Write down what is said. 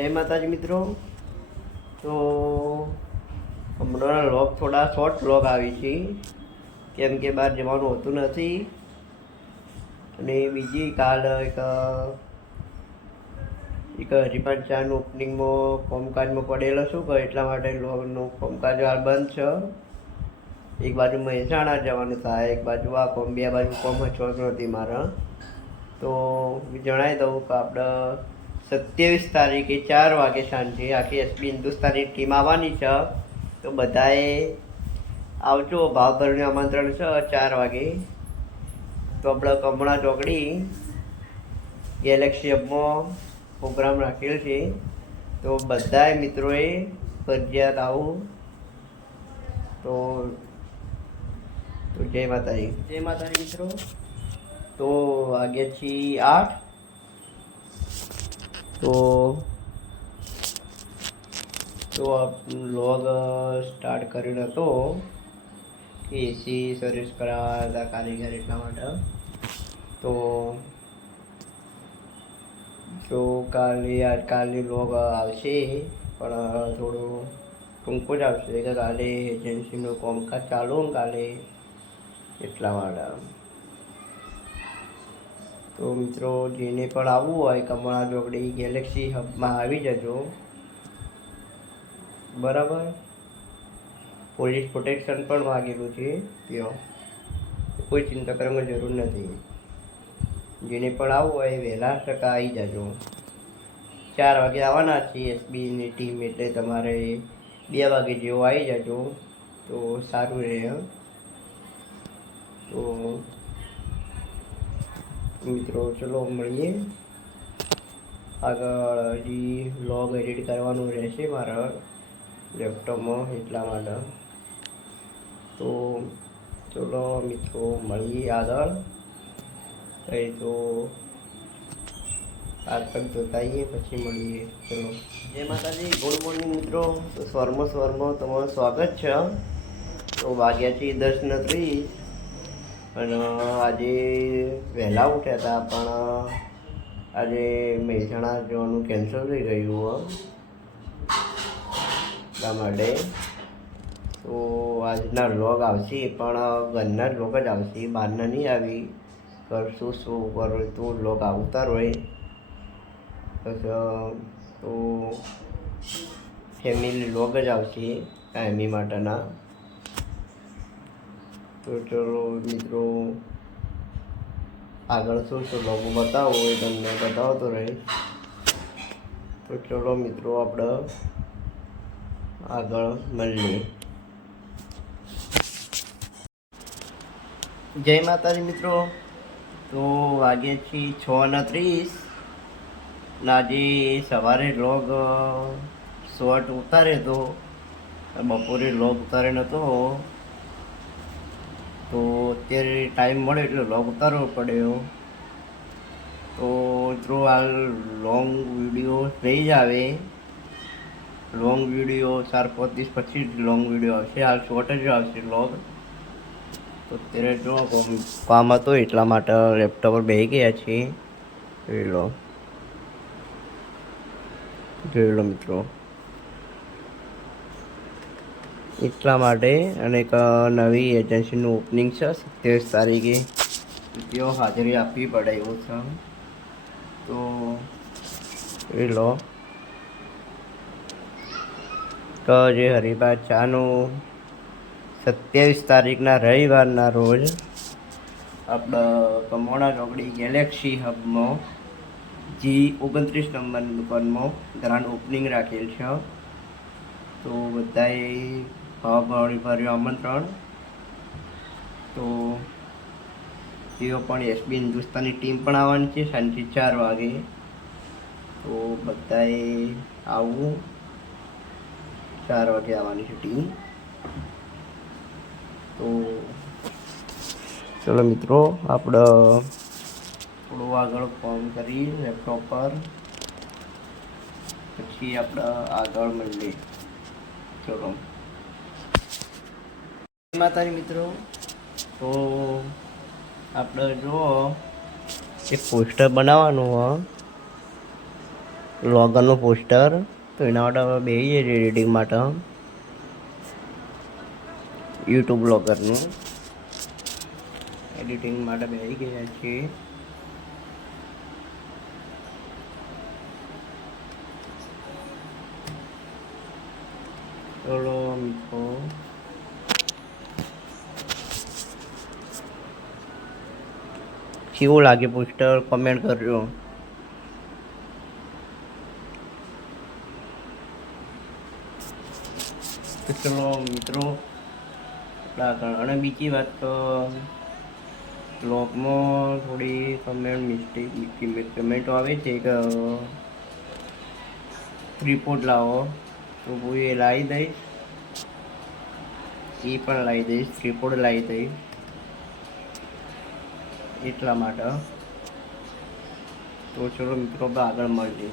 જય માતાજી મિત્રો। તો હમણાં વ્લોગ થોડા શોર્ટ વ્લોગ આવી છે, કેમ કે બહાર જવાનું હોતું નથી। અને બીજી કાલ એક હરિપાન ચાનું ઓપનિંગમાં કોમકાજમાં પડેલો છું કે એટલા માટે વ્લોગનું કોમકાજ હાલ બંધ છે। એક બાજુ મહેસાણા જવાનું થાય, એક બાજુ આ કોમ, બે બાજુ કોમ હચવાનું નથી મારે। તો જણાવી દઉં કે આપણે 27 તારીખે 4 વાગે સાંજે આખી એસબી હિન્દુસ્તાની ટીમ આવવાની છે। તો બધાએ આવજો, ભાવભર્યું આમંત્રણ છે 4 વાગે। તો આપણે કમળા ચોકડી ગેલેક્સી હબમાં પ્રોગ્રામ રાખેલ છે, તો બધાએ મિત્રોએ ફરજિયાત આવું। તો જય માતાજી મિત્રો। તો વાગ્યા છીએ 8। તો વ્લોગ સ્ટાર્ટ કર્યો હતો કે એસી સર્વિસ કરાવવા હતા કારીગર, એટલા માટે। તો કાલની વ્લોગ આવશે, પણ થોડું ટૂંકો જ આવશે કે કાલે એજન્સીનું કામકાજ ચાલુ ને કાલે, એટલા માટે। તો મિત્રો, જેને પણ આવવું હોય કમળા ચોકડી ગેલેક્સી હબમાં આવી જજો, બરાબર। પોલીસ પ્રોટેક્શન પણ માગેલું છે ત્યાં, કોઈ ચિંતા કરવાની જરૂર નથી। જેને પણ આવવું હોય વહેલા ટકા આવી જજો। 4 વાગે આવવાના છીએ એસબીની ટીમ, એટલે તમારે 2 વાગે જેવો આવી જજો તો સારું રહે। તો મિત્રો ચલો મળીએ આગળ। હજી વ્લોગ એડિટ કરવાનું રહેશે મારા લેપટોપમાં, એટલા માટે। તો ચલો મિત્રો મળીએ આગળ। તો આજ તક જોતા આવીએ, પછી મળીએ। ચલો, જય માતાજી, ગુડ મોર્નિંગ મિત્રો। તો સ્વરમાં તમારું સ્વાગત છે। તો વાગ્યા છે 10:30 અને આજે વહેલા ઉઠ્યા હતા, પણ આજે મહેસાણા જવાનું કેન્સલ થઈ ગયું એટલા માટે। તો આજના વ્લોગ આવશે, પણ ઘરના જ વ્લોગ જ આવશે, બહારના નહીં આવી। કરશું શું કરું તો વ્લોગ આવતા હોય તો ફેમિલી વ્લોગ જ આવશે કાયમી માટેના। તો ચલો મિત્રો, આગળ શું વ્લોગ બતાવો એ તમને બતાવતો રહીશ। તો ચલો મિત્રો, આપણે આગળ મળીએ। જય માતાજી મિત્રો। તો વાગે છે 6:30 ને આજે સવારે વ્લોગ શોર્ટ ઉતારે તો બપોરે વ્લોગ ઉતારે નહોતો, તો અત્યારે ટાઈમ મળે એટલે વ્લોગ ઉતારવો પડ્યો। તો મિત્રો, હાલ લોંગ વિડીયો નહીં જ આવે, લોંગ વિડીયો 4-5 દિવસ પછી જ લોંગ વિડીયો આવશે, હાલ શોર્ટ જ આવશે વ્લોગ। તો અત્યારે જો કામ હતો એટલા માટે લેપટોપ પર બેસી ગયા છીએ, જોઈ લો મિત્રો, એટલા માટે। અને એક નવી એજન્સીનું ઓપનિંગ છે 27 તારીખે, ત્યાં હાજરી આપવી પડે એવું છે। તો જોઈ લો કે જે હરિભા ચાનું 27 તારીખના રવિવારના રોજ આપણે કમોણા ચોકડી ગેલેક્સી હબમાં G29 નંબરની દુકાનમાં ગ્રાન્ડ ઓપનિંગ રાખેલ છે। તો બધાએ ભાવભર્યું આમંત્રણ। તો તેઓ પણ એસબી હિન્દુસ્તાની ટીમ પણ આવવાની છે સાંજે 4 વાગે। તો બધાએ આવવું, 4 વાગે આવવાની છે ટીમ। તો ચલો મિત્રો, આપણે થોડું આગળ કામ કરી લેપટોપ પર, પછી આપણે આગળ મળીએ। ચલો, માતાજી મિત્રો। તો આપણે જો એક પોસ્ટર બનાવવાનું હોય, લોગનનું પોસ્ટર. તો એના માટે હવે બેસીએ છીએ એડિટિંગ માટે યુટ્યુબ બ્લોગરનું એડિટિંગ માટે બેસી ગયા છીએ. ચલો મિત્રો, કેવું લાગે પોસ્ટર કમેન્ટ કરજો. તો ચલો મિત્રો, અને બીજી વાત તો બ્લોગમાં થોડી કમેન્ટો આવે છે કે રિપોર્ટ લાવો, તો હું એ લાવી દઈશ, એ પણ લાવી દઈશ, રિપોર્ટ લાવી દઈશ. એટલા માટે તો ચલો મિત્રો, આગળ મળીએ.